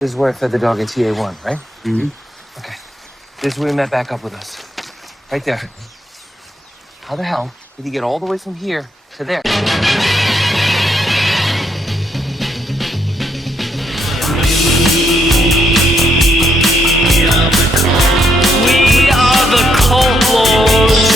This is where I fed the dog at TA1, right? Mm-hmm. Okay. This is where he met back up with us. Right there. How the hell did he get all the way from here to there? We are the Cult Lords.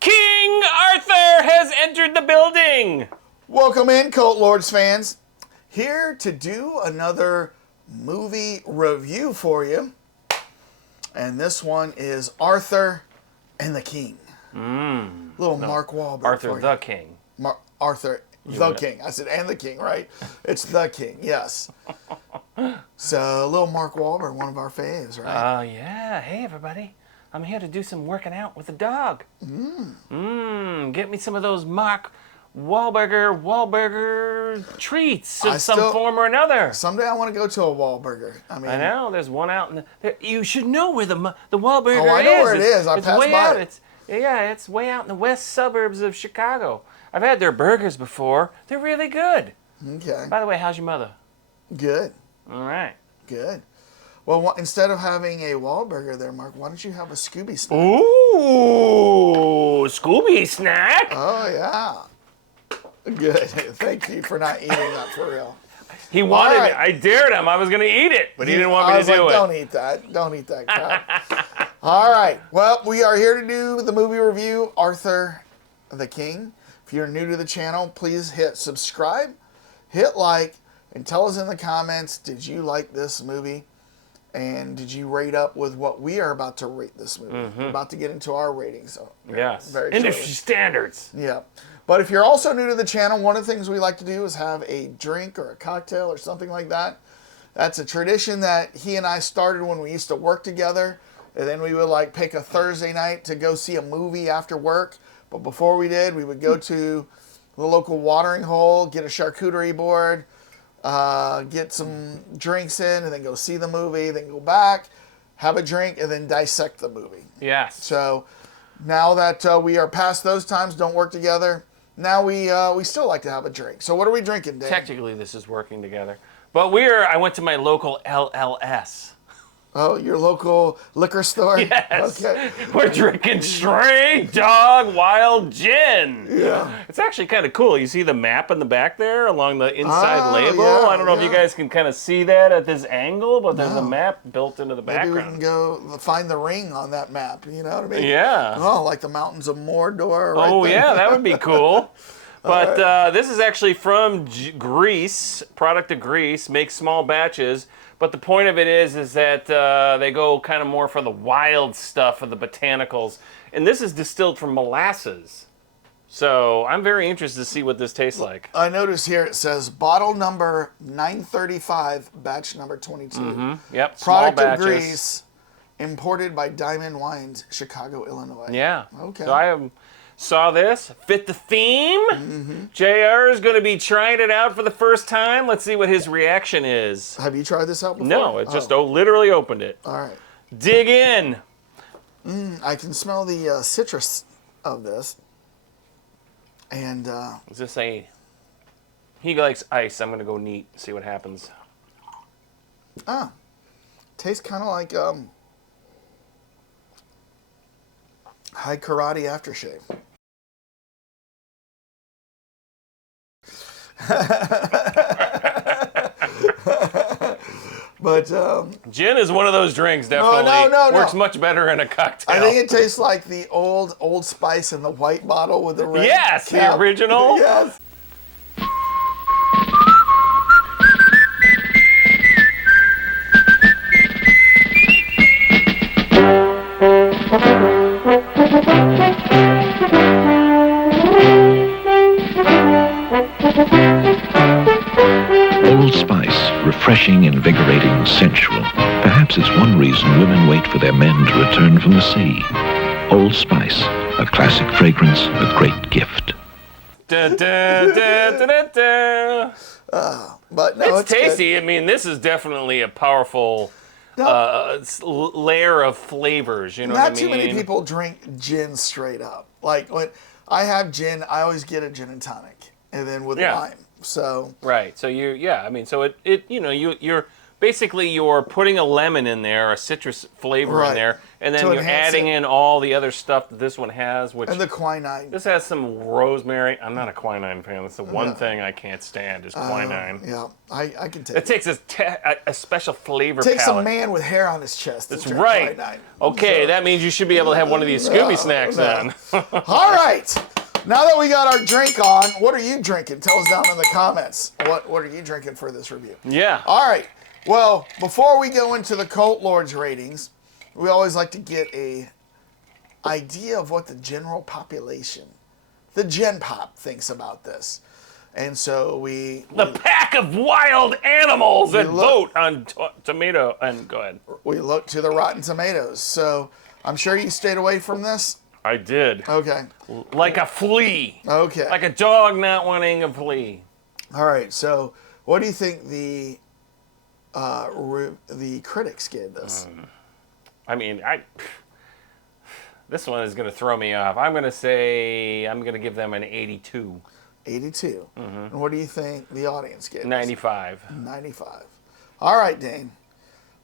King Arthur has entered the building. Welcome in, Cult Lords fans. Here to do another movie review for you. And this one is Arthur and the King. Mark Wahlberg. Arthur the King. Arthur the King. I said, and the King, right? It's the King, yes. So, little Mark Wahlberg, one of our faves, right? Yeah. Hey, everybody. I'm here to do some working out with the dog. Get me some of those Mark Wahlberger treats of some form or another. Someday I want to go to a Wahlburger. I know. There's one out in the... You should know where the Wahlburger is. Oh, I know where it is. I passed way by out. it. It's way out in the west suburbs of Chicago. I've had their burgers before. They're really good. Okay. By the way, how's your mother? Good. All right. Good. Well, instead of having a Wahlburger there, Mark, why don't you have a Scooby snack? Ooh, Scooby snack. Oh, yeah. Good. Thank you for not eating that for real. He wanted it. I dared him. I was going to eat it, but he didn't want me to do it. Don't eat that. Don't eat that crap. All right. Well, we are here to do the movie review, Arthur the King. If you're new to the channel, please hit subscribe, hit like, and tell us in the comments, did you like this movie? And did you rate up with what we are about to rate this movie? We're about to get into our ratings. So yes. Very industry standards. Yeah. But if you're also new to the channel, one of the things we like to do is have a drink or a cocktail or something like that. That's a tradition that he and I started when we used to work together. And then we would pick a Thursday night to go see a movie after work. But before we did, we would go to the local watering hole, get a charcuterie board, get some drinks in, and then go see the movie, then go back, have a drink, and then dissect the movie. Yes. So now that we are past those times, don't work together, now we still like to have a drink. So what are we drinking, Dave? Technically, this is working together. But I went to my local LLS. Oh, your local liquor store? Yes. Okay. We're drinking straight dog wild gin. Yeah. It's actually kind of cool. You see the map in the back there along the inside label? Yeah, I don't know if you guys can kind of see that at this angle, but there's a map built into the Maybe background. we can go find the ring on that map, you know what I mean? Yeah. Oh, like the mountains of Mordor there. Yeah, that would be cool. But this is actually from Greece, product of Greece, makes small batches. But the point of it is that they go kind of more for the wild stuff of the botanicals. And this is distilled from molasses. So I'm very interested to see what this tastes like. I notice here it says bottle number 935, batch number 22. Yep, small Product batches. of Greece, imported by Diamond Wines, Chicago, Illinois. Yeah. Okay. So I saw this, fit the theme. JR is going to be trying it out for the first time. Let's see what his reaction is. Have you tried this out before? No, it just literally opened it. All right. Dig in. I can smell the citrus of this. And Is this he likes ice. I'm going to go neat, see what happens. tastes kind of like high karate aftershave. But gin is one of those drinks, definitely. No. Works much better in a cocktail. I think it tastes like the Old Spice in the white bottle with the red Yes, cap. the original. Yes. Old Spice, refreshing, invigorating, sensual. Perhaps it's one reason women wait for their men to return from the sea. Old Spice, a classic fragrance, a great gift. Da, da, da, da, da, da. But no, It's tasty. good. I mean, this is definitely a powerful layer of flavors. You know what I mean? Not too many people drink gin straight up. Like when I have gin, I always get a gin and tonic, and then with lime. So right. So you're basically you're putting a lemon in there, a citrus flavor in there, and then you're adding in all the other stuff that this one has, which and the quinine. This has some rosemary. I'm not a quinine fan. That's the one thing I can't stand is quinine. Yeah, I can take it. Takes a special flavor Takes palette. a man with hair on his chest. That's right. Quinine. Okay, that means you should be able to have one of these Scooby snacks then. All right. Now that we got our drink on, what are you drinking? Tell us down in the comments. What are you drinking for this review? Yeah. All right. Well, before we go into the Cult Lords ratings, we always like to get a idea of what the general population, the Gen Pop, thinks about this. And so the pack of wild animals that vote on tomato. And go ahead. We look to the Rotten Tomatoes. So I'm sure you stayed away from this. I did. Okay. Like a flea. Okay. Like a dog not wanting a flea. All right. So what do you think the critics gave this? I mean, this one is going to throw me off. I'm going to give them an 82. 82. And what do you think the audience gave 95. 95. All right, Dane.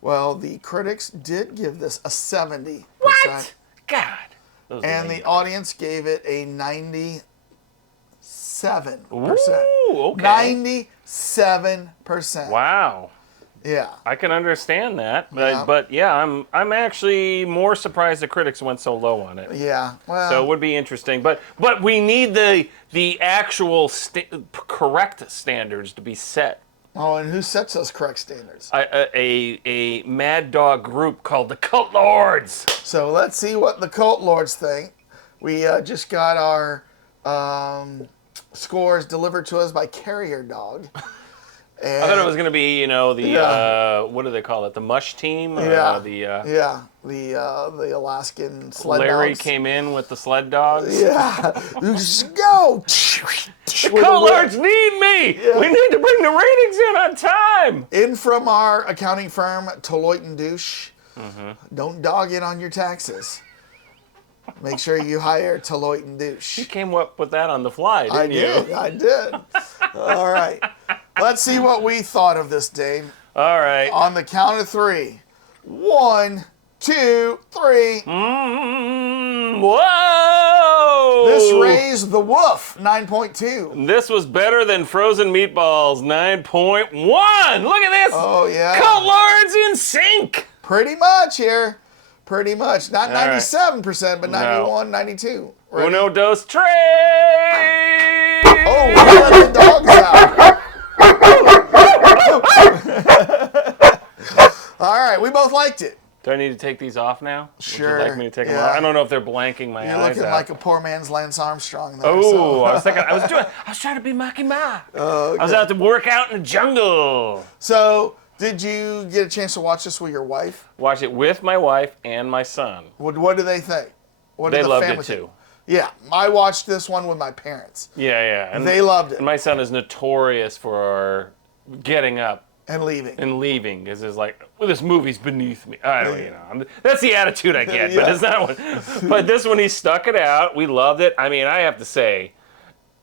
Well, the critics did give this a 70%. What? God. And the audience gave it a 97%. Ooh, okay. 97%. Wow. Yeah. I can understand that, but I'm actually more surprised the critics went so low on it. Yeah. Well. So it would be interesting, but we need the actual correct standards to be set. Oh, and who sets those correct standards? A mad dog group called the Cult Lords. So let's see what the Cult Lords think. We just got our scores delivered to us by Carrier Dog. And I thought it was going to be, what do they call it? The mush team? The Alaskan sled Larry dogs. came in with the sled dogs. Yeah. Just go. The Cult Lords need me. Yeah. We need to bring the ratings in on time. In from our accounting firm, Deloitte and Douche. Don't dog it on your taxes. Make sure you hire Deloitte and Douche. You came up with that on the fly, didn't you? I did. All right. Let's see what we thought of this, Dane. All right. On the count of 3. 1, 2, 3. Whoa! This raised the woof, 9.2. This was better than Frozen Meatballs, 9.1. Look at this. Oh, yeah. Cult Lords in sync. Pretty much here. Pretty much. Not 97%, but 91, 92. Ready? Uno, dos, tres. Oh, we let the dogs out. All right, we both liked it. Do I need to take these off now? Sure. Would you like me to take them off? I don't know if they're blanking my eyes out. You're looking like a poor man's Lance Armstrong there. Oh, I was trying to be Maki Ma. Okay. I was out to work out in the jungle. So, did you get a chance to watch this with your wife? Watch it with my wife and my son. What do they think? They loved it too. Yeah, I watched this one with my parents. Yeah. And they loved it. And my son is notorious for getting up and leaving because it's like, well, this movie's beneath me. I don't, that's the attitude I get. But it's not one. But this one, he stuck it out. We loved it. I mean, I have to say,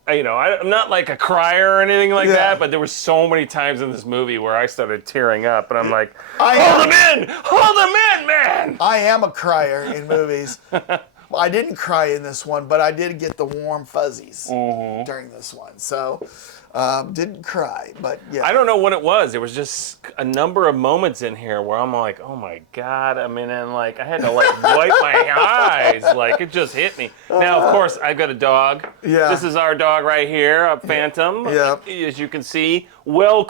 I'm not like a crier or anything like that, but there were so many times in this movie where I started tearing up, and I'm like, hold them in, man. I am a crier in movies. I didn't cry in this one, but I did get the warm fuzzies during this one. So, didn't cry, but yeah. I don't know what it was. There was just a number of moments in here where I'm like, oh my God. I mean, and like, I had to like wipe my eyes. Like, it just hit me. Now, of course, I've got a dog. Yeah. This is our dog right here, a Phantom. Yeah. As you can see, well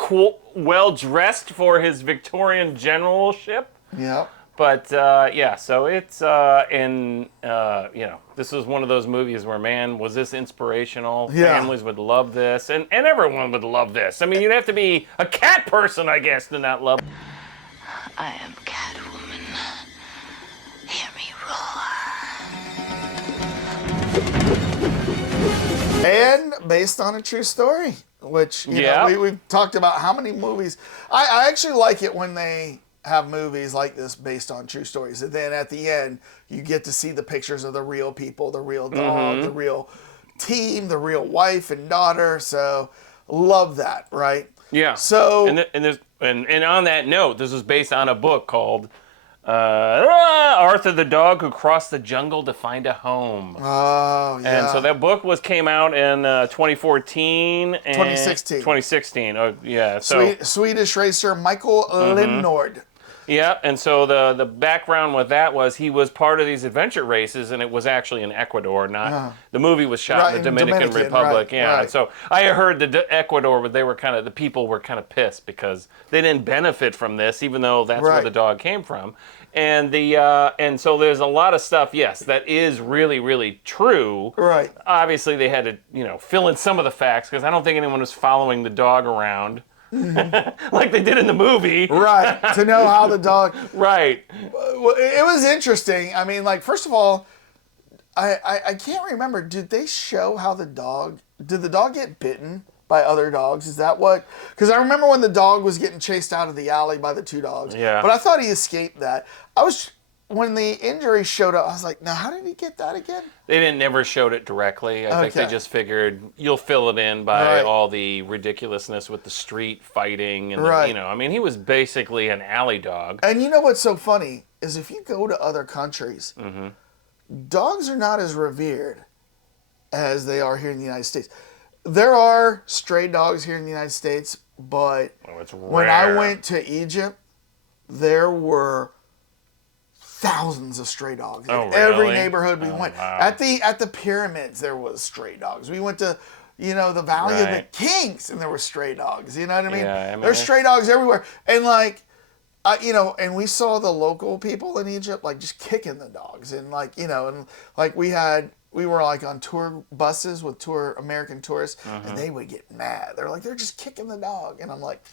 dressed for his Victorian generalship. Yeah. But, so it's, this was one of those movies where, man, was this inspirational? Yeah. Families would love this, and everyone would love this. I mean, you'd have to be a cat person, I guess, to not love. I am Catwoman. Hear me roar. And based on a true story. which you Yeah. know, we've talked about how many movies. I actually like it when they have movies like this based on true stories, and then at the end you get to see the pictures of the real people, the real dog, the real team, the real wife and daughter. So love that, right? Yeah. So and on that note, this was based on a book called Arthur the Dog Who Crossed the Jungle to Find a Home. oh yeah, And so that book came out in 2014 and 2016. 2016. Oh yeah. So Swedish racer Michael Lindnord. yeah, and so the background with that was he was part of these adventure races, and it was actually in Ecuador. Not the movie was shot Right, in the in Dominican Dominican, Republic. right, Yeah, right. so I heard that Ecuador, they were the people were kind of pissed because they didn't benefit from this, even though that's where Right. the dog came from. And and so there's a lot of stuff, yes, that is really, really true. Right. Obviously, they had to fill in some of the facts because I don't think anyone was following the dog around. Like they did in the movie. Right, to know how the dog. Right. Well, it was interesting. I mean, like, first of all, I can't remember. Did they show how did the dog get bitten by other dogs? Is that what? Because I remember when the dog was getting chased out of the alley by the two dogs. Yeah. But I thought he escaped that. When the injury showed up, I was like, now how did he get that again? They never showed it directly. I think they Okay. just figured you'll fill it in by Right. all the ridiculousness with the street fighting and Right. I mean, he was basically an alley dog. And you know what's so funny is if you go to other countries, dogs are not as revered as they are here in the United States. There are stray dogs here in the United States, but Oh, it's when I rare. went to Egypt, there were thousands of stray dogs in Oh, every really? neighborhood we Oh, went. wow. At the pyramids, there was stray dogs. We went to the Valley of the Right. Kings, and there were stray dogs. You know what I mean? Yeah, I mean, There's stray dogs everywhere, and like. And we saw the local people in Egypt like just kicking the dogs, and we were like on tour buses with American tourists, and they would get mad. They're like, they're just kicking the dog, and I'm like,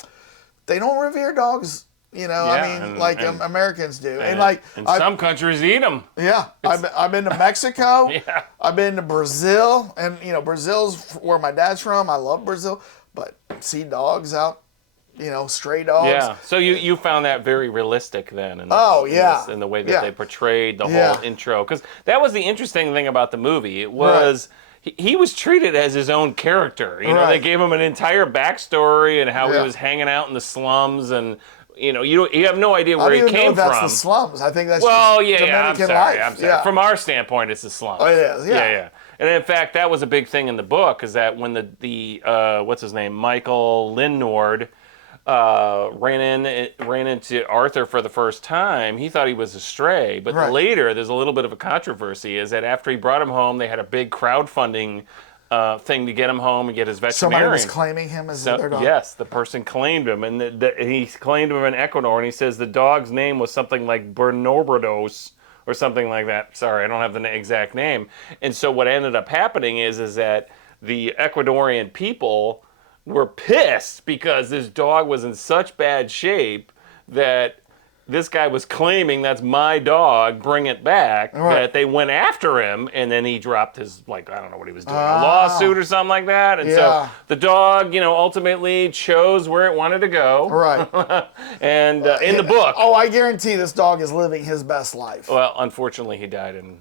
they don't revere dogs, Americans do, and like some countries eat them. yeah, I've been to Mexico, Yeah. I've been to Brazil, and Brazil's where my dad's from. I love Brazil, but see dogs out. Stray dogs. Yeah. So you found that very realistic then. In in the way that Yeah. they portrayed the Yeah. whole intro, because that was the interesting thing about the movie. It was. He was treated as his own character. They Right. gave him an entire backstory and how he Yeah. was hanging out in the slums, and you have no idea I where don't he even know came if that's from. the slums. I think that's Well, just yeah, I'm Dominican sorry. life. I'm sorry. Yeah. From our standpoint, it's the slums. Oh, it is, yeah. Yeah. And in fact, that was a big thing in the book, is that when the what's his name, Michael Lindnord, ran into Arthur for the first time, he thought he was a stray. But Right. later, there's a little bit of a controversy, is that after he brought him home, they had a big crowdfunding thing to get him home and get his veterinarian. Somebody was claiming him as their dog. Yes, the person claimed him, and he claimed him in Ecuador, and he says the dog's name was something like Bernobrados or something like that. Sorry, I don't have the exact name. And so what ended up happening is that the Ecuadorian people were pissed because this dog was in such bad shape that this guy was claiming, that's my dog, bring it back, Right. that they went after him, and then he dropped his, I don't know what he was doing, a lawsuit or something like that. And Yeah. so the dog, ultimately chose where it wanted to go. Right. And in the book, Oh, I guarantee this dog is living his best life. well, unfortunately, he died in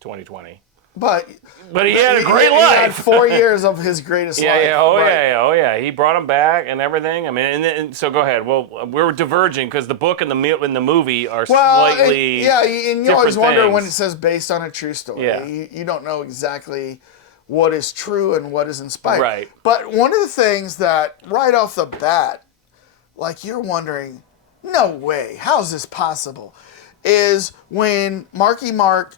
2020. But But he had a great he had life. 4 years of his greatest life. Oh yeah. He brought him back and everything. I mean, and so go ahead. Well, we're diverging because the book and the movie are slightly and you always different wonder when it things. says based on a true story. Yeah. You don't know exactly what is true and what is inspired. Right. But one of the things that right off the bat, like you're wondering, no way, how is this possible? Is when Marky Mark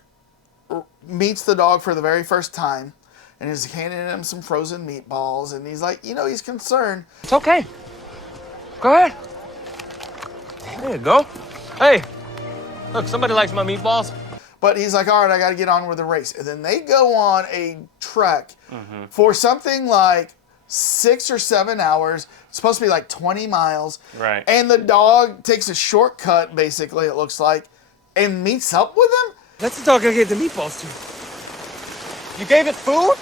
meets the dog for the very first time and is handing him some frozen meatballs, and he's like, he's concerned. It's okay. Go ahead. There you go. Hey, look, somebody likes my meatballs. But he's like, all right, I got to get on with the race. And then they go on a trek for something like 6 or 7 hours. It's supposed to be like 20 miles. Right. And the dog takes a shortcut, basically, it looks like, and meets up with him. That's the dog I gave the meatballs to. You gave it food?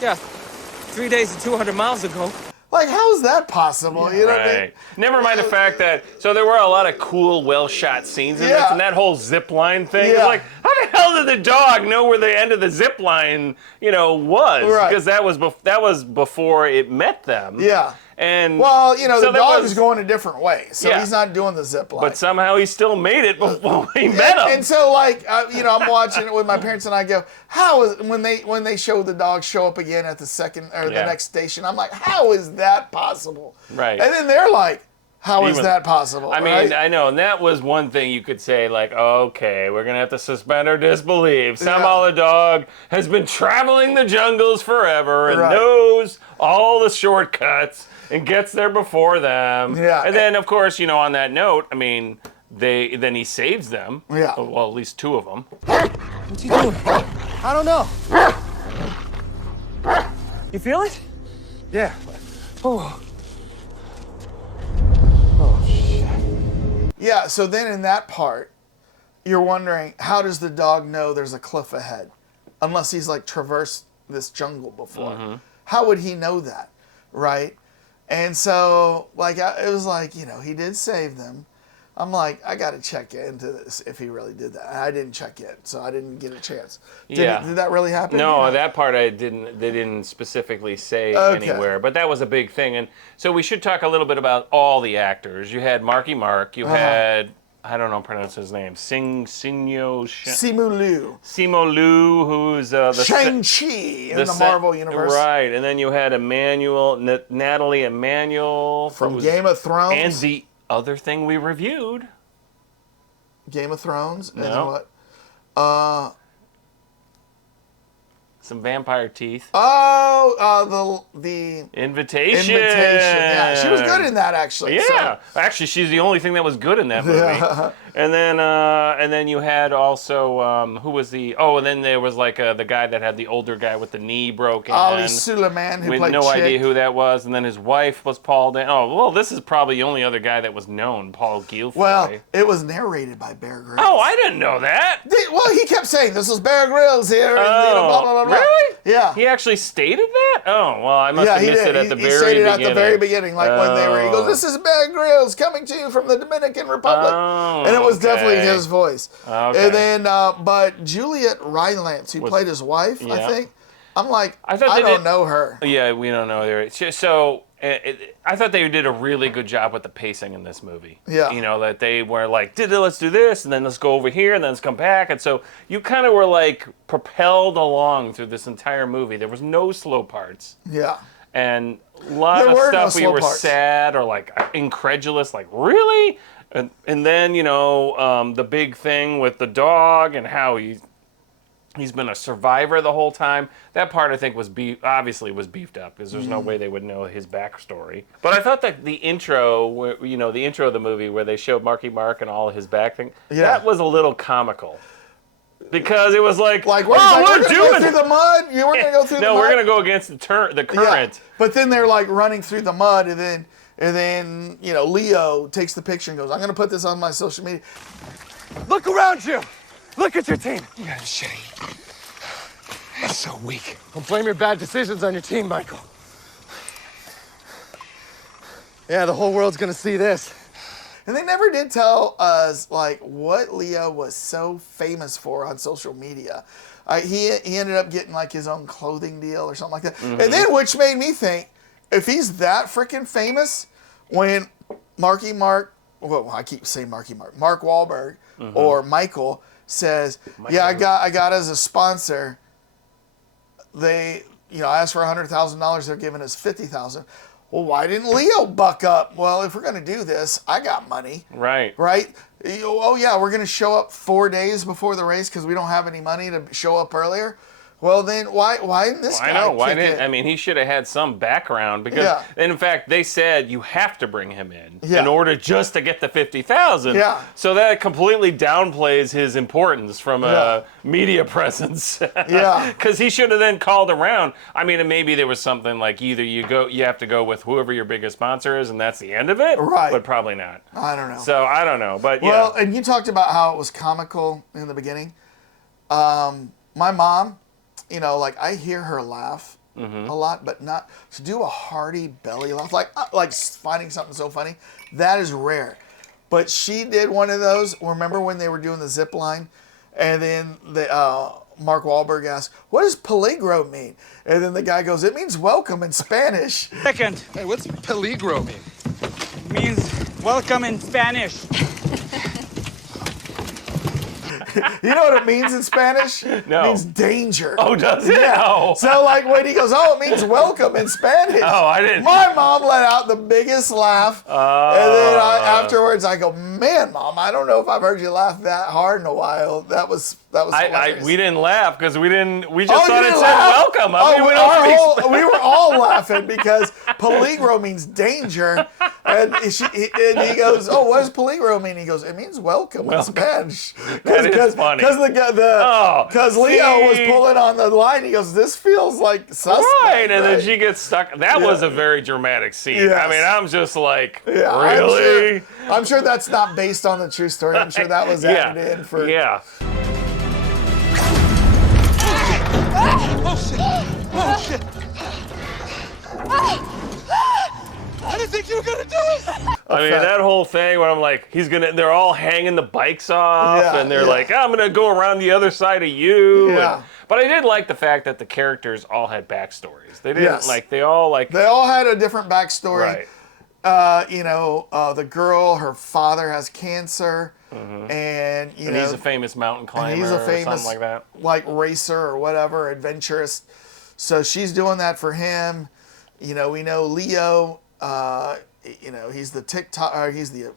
Yeah. 3 days and 200 miles ago. Like, how is that possible? You know what I mean? Right. Never mind the fact that, so there were a lot of cool, well-shot scenes in this, Yeah. and that whole zip line thing. It's Yeah. like, how the hell did the dog know where the end of the zip line, was? Right. Because that was before it met them. Yeah. And Well, so the that dog was- is going a different way, so Yeah. he's not doing the zip line. But somehow he still made it before he met him. And so, like, I'm watching it with my parents, and I go, "How is when they show the dog show up again at the second or the Yeah. next station?" I'm like, "How is that possible?" Right. And then they're like, "How is Even- that possible?" I mean, right? I know, and that was one thing you could say, like, okay, we're gonna have to suspend our disbelief. Somehow the dog has been traveling the jungles forever and Right. knows all the shortcuts and gets there before them. Yeah. And then, of course, on that note, I mean, then he saves them. Yeah. Well, at least two of them. What's he doing? I don't know. You feel it? yeah. Oh. Yeah, so then in that part, you're wondering, how does the dog know there's a cliff ahead? Unless he's like traversed this jungle before. Mm-hmm. How would he know that? Right? And so, like, it was like, he did save them. I'm like, I got to check into this if he really did that. And I didn't check it, so I didn't get a chance. Yeah. Did that really happen? No, that part they didn't specifically say Okay. anywhere, but that was a big thing. And so we should talk a little bit about all the actors. You had Marky Mark, you had, I don't know pronounce his name, Simu Liu, who's the Shang-Chi in the Marvel universe. Right, and then you had Natalie Emmanuel From Game of Thrones. and the other thing we reviewed. Game of Thrones. And No. then what? Some vampire teeth. Oh, the Invitation. Yeah, she was good in that actually. Yeah, actually, she's the only thing that was good in that movie. Yeah. And then you had also who was the? Oh, and then there was like the guy that had the older guy with the knee broken. Ali Suleiman, who We had played no Chick. idea who that was, and then his wife was Paul. Oh, well, this is probably the only other guy that was known, Paul Gilfoy. Well, it was narrated by Bear Grylls. Oh, I didn't know that. Well, he kept saying, "This is Bear Grylls here." And, blah, blah, blah, blah. Really? Yeah. He actually stated that? Oh, well, I must Yeah, have he missed did. it at the He very stated beginning. at the very beginning, like when they were. He goes, Oh. "This is Bear Grylls coming to you from the Dominican Republic," Oh, and it was definitely okay. his voice. Okay. And then, but Juliet Rylance, who played his wife, Yeah. I think. I'm like, I I, thought they don't did- know her. Yeah, we don't know there. So I thought they did a really good job with the pacing in this movie. Yeah. That they were like, let's do this, and then let's go over here, and then let's come back. And so you kind of were like propelled along through this entire movie. There was no slow parts. Yeah. And a lot There of were no stuff where you slow were parts. sad or like incredulous, like, really? And then, the big thing with the dog and how he's been a survivor the whole time. That part I think was obviously beefed up because there's no way they would know his backstory. But I thought that the intro, the intro of the movie where they showed Marky Mark and all of his back thing, that was a little comical. Because it was like, Like, oh, we're we're going to go doing through the mud. You were going to go through the mud. No, we're going to go against the current. Yeah. But then they're like running through the mud, and then Leo takes the picture and goes, "I'm going to put this on my social media." Look around you. Look at your team. You guys are shitty. It's so weak. Don't blame your bad decisions on your team, Michael. Yeah, the whole world's gonna see this. And they never did tell us like what Leo was so famous for on social media. He ended up getting like his own clothing deal or something like that. Mm-hmm. And then, which made me think, if he's that freaking famous, when Marky Mark, well, I keep saying Marky Mark, Mark Wahlberg or Michael says, "Yeah, I got as a sponsor. They, I asked for $100,000. They're giving us $50,000. Well, why didn't Leo buck up? Well, if we're going to do this, I got money. Right. Right? Oh, yeah, we're going to show up 4 days before the race because we don't have any money to show up earlier. Well, then why didn't this guy I know. Why kick didn't? it? I mean, he should have had some background because, Yeah. and in fact, they said you have to bring him in Yeah. in order just to get the 50,000. Yeah. So that completely downplays his importance from Yeah. a media presence. Yeah. Because he should have then called around. I mean, and maybe there was something like either you have to go with whoever your biggest sponsor is, and that's the end of it. Right. But probably not. I don't know. So I don't know, but yeah. Well, and you talked about how it was comical in the beginning. My mom, like I hear her laugh a lot, but not to do a hearty belly laugh, like finding something so funny. That is rare. But she did one of those. Remember when they were doing the zip line, and then Mark Wahlberg asked, "What does peligro mean?" And then the guy goes, "It means welcome in Spanish." Second. Hey, what's peligro mean? Means welcome in Spanish. You know what it means in Spanish? No. It means danger. Oh, does it? Yeah. No. So like when he goes, "Oh, it means welcome in Spanish." Oh, I didn't. My mom let out the biggest laugh, and then afterwards I go, "Man, Mom, I don't know if I've heard you laugh that hard in a while." That was hilarious. We didn't laugh because we just Oh, thought you it didn't said laugh? welcome. I mean, what else do we expect? We were all laughing because peligro means danger, and he goes, "Oh, what does peligro mean?" He goes, "It means welcome in Spanish." That is funny. Because Leo was pulling on the line. He goes, "This feels like suspect." Right, and then right? she gets stuck. That was a very dramatic scene. Yes. I mean, I'm just like, Yeah, really? I'm sure that's not based on the true story. I'm sure that was added in for. Yeah. Oh shit! I didn't think you were gonna do it! I mean, that whole thing where I'm like, they're all hanging the bikes off, Yeah, and they're yeah. like, I'm gonna go around the other side of you. Yeah. But I did like the fact that the characters all had backstories. They didn't Yes. they all They all had a different backstory. right. The girl, her father has cancer, and And he's a famous mountain climber he's a or famous something like that. like racer or whatever, adventurous. So she's doing that for him. We know Leo. He's the TikTok, he's the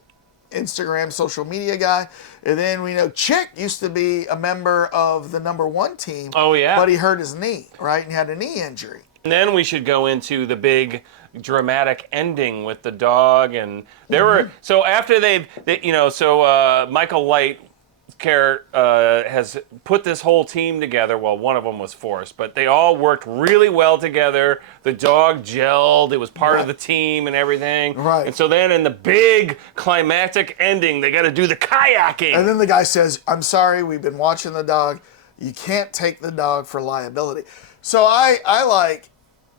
Instagram social media guy, and then we know Chick used to be a member of the #1 team. Oh, yeah. But he hurt his knee, right, and he had a knee injury. And then we should go into the big dramatic ending with the dog, and there were so after Michael Light has put this whole team together. Well, one of them was forced, but they all worked really well together. The dog gelled; it was part of the team and everything. Right. And so then, in the big climactic ending, they got to do the kayaking. And then the guy says, "I'm sorry, we've been watching the dog. You can't take the dog for liability." So I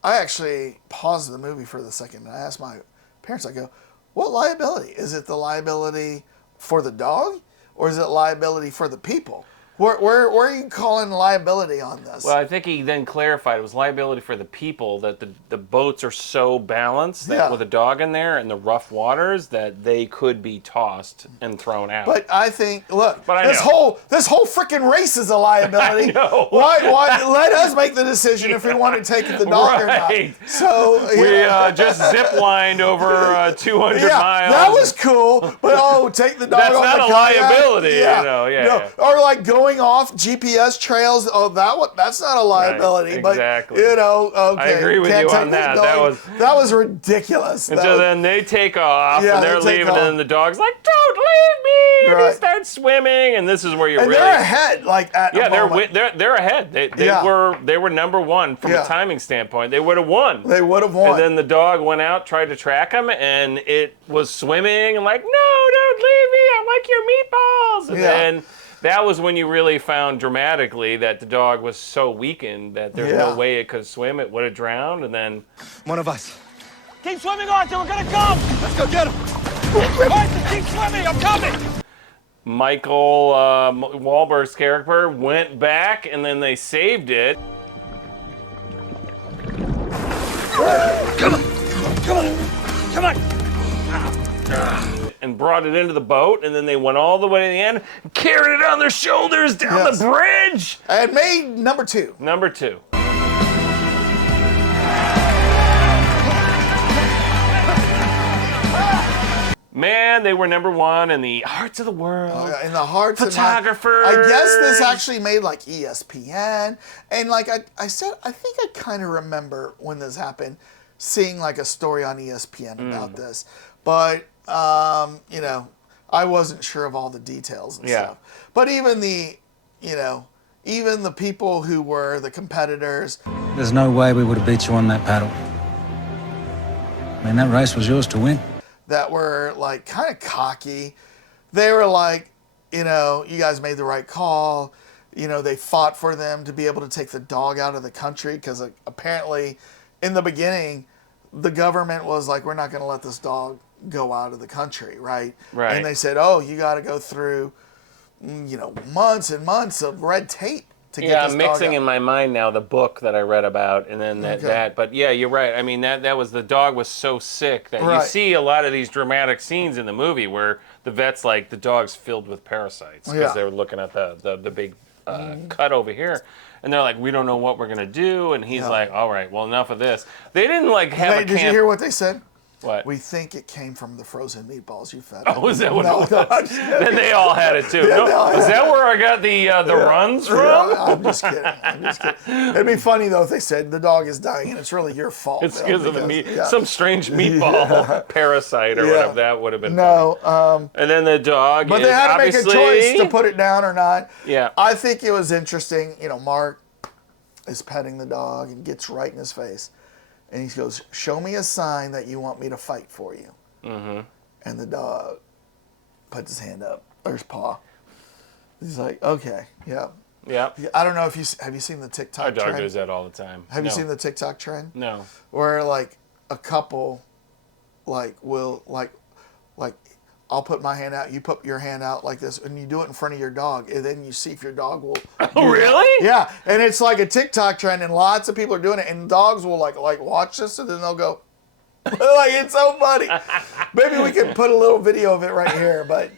actually paused the movie for the second, and I asked my parents, I go, "What liability? Is it the liability for the dog, or is it liability for the people? Where are you calling liability on this?" Well, I think he then clarified it was liability for the people, that the boats are so balanced that with a dog in there in the rough waters that they could be tossed and thrown out. But I think, look, But I this know. whole freaking race is a liability. I know. Why? Let us make the decision if we want to take the dog or not. Right. So We just zip-lined over 200 miles. that was cool. But take the dog That's on not the a kayak. liability, Yeah. yeah. No. Or like going off GPS trails. Oh, that's not a liability. Right, exactly. But okay. I agree with can't you take on the that. dog. That was ridiculous. And That so was- then they take off, Yeah, and they're they take leaving, off. and the dog's like, "Don't leave me!" And he Right. starts swimming, and this is where you and really they're ahead. Like at a moment. they're ahead. They Yeah. were #1 from Yeah. a timing standpoint. They would have won. They would have won. And then the dog went out, tried to track him, and it was swimming and like, "No, don't leave me! I like your meatballs!" And then that was when you really found dramatically that the dog was so weakened that there's no way it could swim. It would have drowned, and then One of us. Keep swimming, Arthur. We're gonna come. Let's go get him. Arthur, keep swimming. I'm coming. Michael Wahlberg's character went back, and then they saved it. Come on. And brought it into the boat, and then they went all the way to the end, carried it on their shoulders down the bridge. And made #2. #2. Man, they were #1 in the hearts of the world. In the hearts Photographers. I guess this actually made like ESPN. And like I said, I think I kind of remember when this happened, seeing like a story on ESPN about this. But, I wasn't sure of all the details and stuff. But even even the people who were the competitors. There's no way we would have beat you on that paddle. I mean, that race was yours to win. That were like kind of cocky. They were like, you guys made the right call. they fought for them to be able to take the dog out of the country because apparently in the beginning, the government was like, we're not going to let this dog go out of the country, right? Right. And they said, oh, you got to go through, months and months of red tape to get this dog out. I'm mixing in my mind now the book that I read about, and then that. But yeah, you're right. I mean, that was, the dog was so sick that you see a lot of these dramatic scenes in the movie where the vet's like, the dog's filled with parasites because they were looking at the big cut over here. And they're like, we don't know what we're going to do. And he's like, all right, well, enough of this. They didn't have a camp. Did you hear what they said? What? We think it came from the frozen meatballs you fed. Oh, is that what it was? Then they all had it too. Is that where I got the runs from? I'm just kidding. It'd be funny though if they said the dog is dying and it's really your fault. It's because of the meat, some strange meatball parasite or whatever. That would have been funny. And then the dog. But they had to make a choice to put it down or not. Yeah. I think it was interesting. Mark is petting the dog and gets right in his face. And he goes, show me a sign that you want me to fight for you. Mm-hmm. And the dog puts his hand up, or his paw. He's like, okay, yeah. Yeah. I don't know if have you seen the TikTok trend? Our dog does that all the time. Have you seen the TikTok trend? No. Where like a couple will I'll put my hand out, you put your hand out like this, and you do it in front of your dog, and then you see if your dog will. Oh, really? Yeah, and it's like a TikTok trend, and lots of people are doing it, and dogs will like watch this, and then they'll go, like, it's so funny. Maybe we can put a little video of it right here, but.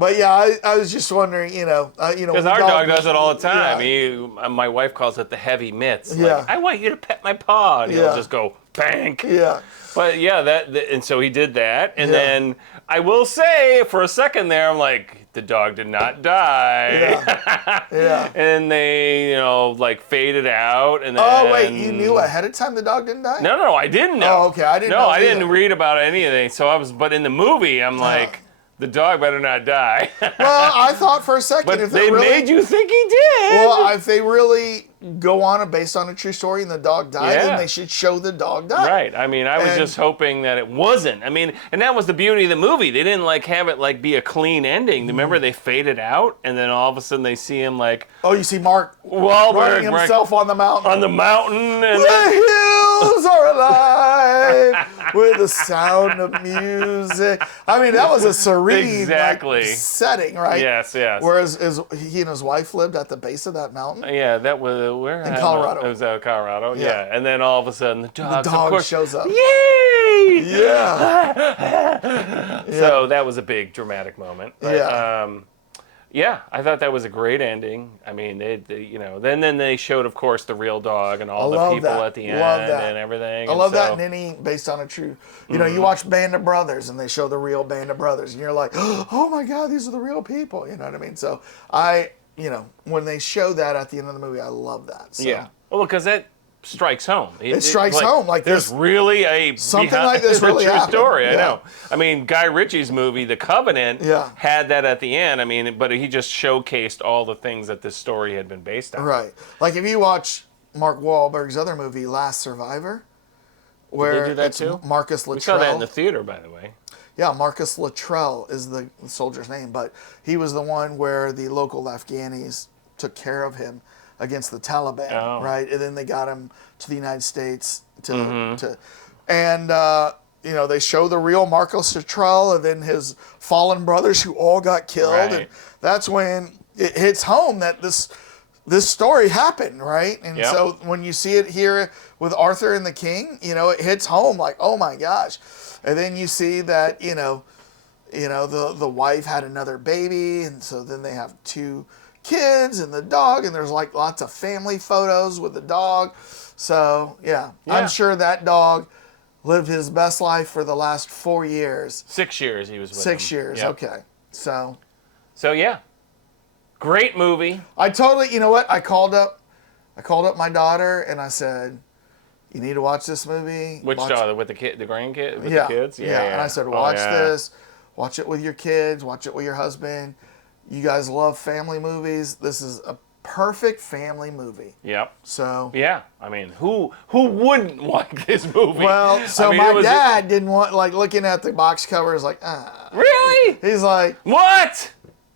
But yeah, I was just wondering, because our dog does it all the time. Yeah. My wife calls it the heavy mitts. Yeah. Like, I want you to pet my paw, and he'll just go bang. Yeah. But yeah, and so he did that, and then I will say, for a second there, I'm like, the dog did not die. Yeah. And they, faded out, and then. Oh wait, you knew ahead of time the dog didn't die? No, I didn't know. Oh, okay, I didn't know. No, I didn't read about anything. So but in the movie, I'm like. The dog better not die. Well, I thought for a second but if they made you think he did. Well, if they really go on based on a true story and the dog died, then they should show the dog die. Right. I mean, I was just hoping that it wasn't. I mean, and that was the beauty of the movie. They didn't have it be a clean ending. Remember, they faded out, and then all of a sudden they see him Oh, you see Mark Wahlberg running himself on the mountain. On the mountain, and the hills are alive with the sound of music. I mean, that was a serene setting, right? Yes. Whereas he and his wife lived at the base of that mountain. Yeah, that was where? In Colorado. It was out of Colorado. Yeah. And then all of a sudden the dog of course, shows up. Yay! Yeah. So that was a big dramatic moment. But, yeah, I thought that was a great ending. I mean, they then they showed, of course, the real dog and all the people at the end and everything. I love that in any based on a true. You watch Band of Brothers and they show the real Band of Brothers, and you're like, oh my God, these are the real people. You know what I mean? So when they show that at the end of the movie, I love that. So. Yeah. Well, because that strikes home. It strikes home. Like there's really something like this really true happened. Story. I know. I mean, Guy Ritchie's movie, The Covenant, had that at the end. I mean, but he just showcased all the things that this story had been based on. Right. Like if you watch Mark Wahlberg's other movie, Last Survivor, where Did they do that it's too? Marcus Luttrell. We saw that in the theater, by the way. Yeah, Marcus Luttrell is the soldier's name, but he was the one where the local Afghanis took care of him against the Taliban, right? And then they got him to the United States they show the real Marcos Luttrell and then his fallen brothers who all got killed, and that's when it hits home that this story happened, right? And so when you see it here with Arthur and the King, it hits home like, oh my gosh. And then you see that the wife had another baby, and so then they have 2 kids and the dog, and there's lots of family photos with the dog. So I'm sure that dog lived his best life for the last 4 years. 6 years he was with 6 him. years. Yep. Okay. So yeah, great movie. I totally, you know what? I called up my daughter and I said, you need to watch this movie. Which daughter? With the grandkid? With the kids? Yeah. And I said, watch this. Watch it with your kids. Watch it with your husband. You guys love family movies. This is a perfect family movie. Yep. So yeah, I mean, who wouldn't like this movie? well, so I mean, my dad didn't want, like, looking at the box cover is like, Really? He's like, What?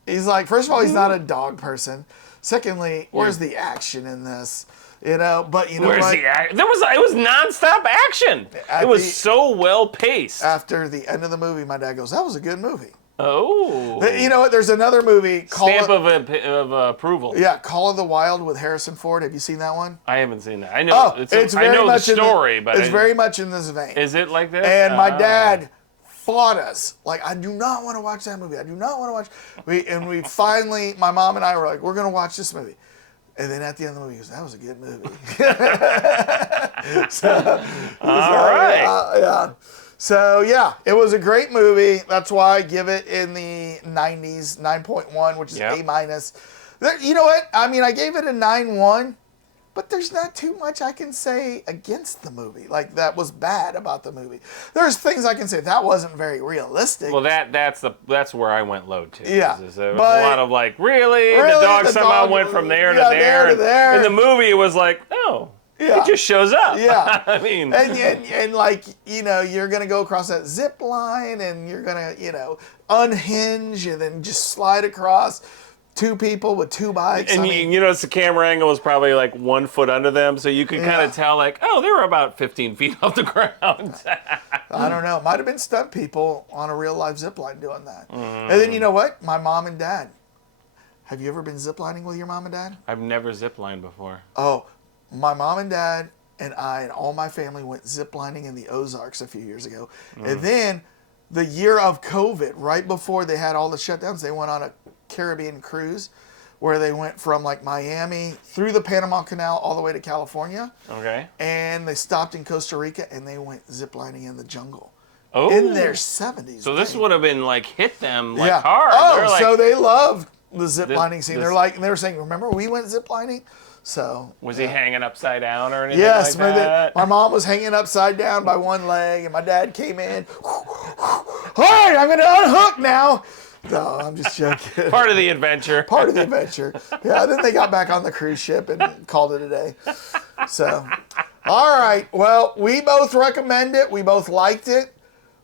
He's like, first of all, he's not a dog person. Secondly, where's the action in this? You know, but you know Where's what? the action? It was nonstop action. It was so well paced. After the end of the movie, my dad goes, "That was a good movie." Oh. You know what? There's another movie called Stamp of approval. Yeah, Call of the Wild with Harrison Ford. Have you seen that one? I haven't seen that. I know. I know the story, but it's very much in this vein. Is it like this? And my dad fought us. Like, I do not want to watch that movie. I do not want to watch. We finally, my mom and I were like, we're going to watch this movie. And then at the end of the movie, he goes, that was a good movie. All right. Yeah. So, yeah, it was a great movie. That's why I give it in the 90s, 9.1, which is A minus. You know what? I mean, I gave it a 9.1. But there's not too much I can say against the movie, like that was bad about the movie. There's things I can say that wasn't very realistic. Well, that's where I went low too. Yeah, there was a lot of like, really? The dog somehow went from there to there. In the movie, it was like, no, it just shows up. Yeah, I mean, and like, you know, you're gonna go across that zip line, and you're gonna, you know, unhinge and then just slide across. Two people with two bikes. And you notice the camera angle was probably like 1 foot under them, so you could kind of tell, like, oh, they were about 15 feet off the ground. I don't know. Might have been stunt people on a real life zip line doing that. And then you know what? My mom and dad. Have you ever been ziplining with your mom and dad? I've never ziplined before. Oh, my mom and dad and I and all my family went ziplining in the Ozarks a few years ago. And then the year of COVID, right before they had all the shutdowns, they went on a Caribbean cruise where they went from like Miami through the Panama Canal all the way to California. Okay. And they stopped in Costa Rica and they went ziplining in the jungle. Oh. In their 70s. So this would have been like hit them like hard. Oh, like, so they loved the ziplining scene. They were saying, remember we went ziplining? So was he hanging upside down or anything like that? My mom was hanging upside down by one leg and my dad came in. All right, I'm going to unhook now. No, I'm just joking. Part of the adventure. Part of the adventure. Yeah, then they got back on the cruise ship and called it a day. So, all right. Well, we both recommend it. We both liked it.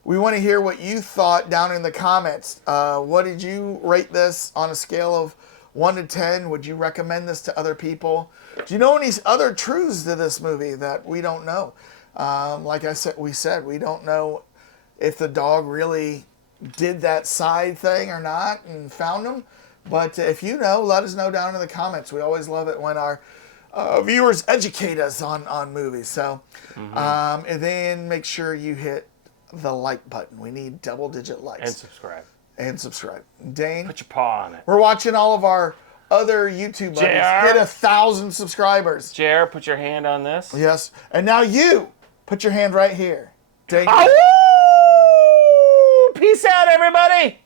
We want to hear what you thought down in the comments. What did you rate this on a scale of 1 to 10? Would you recommend this to other people? Do you know any other truths to this movie that we don't know? Like I said, we don't know if the dog really did that side thing or not and found them. But if you know, let us know down in the comments. We always love it when our viewers educate us on movies. So, and then make sure you hit the like button. We need double-digit likes. And subscribe. Dane, put your paw on it. We're watching all of our other YouTube buddies hit 1,000 subscribers. JR, put your hand on this. Yes. And now you put your hand right here. Dane. Peace out, everybody.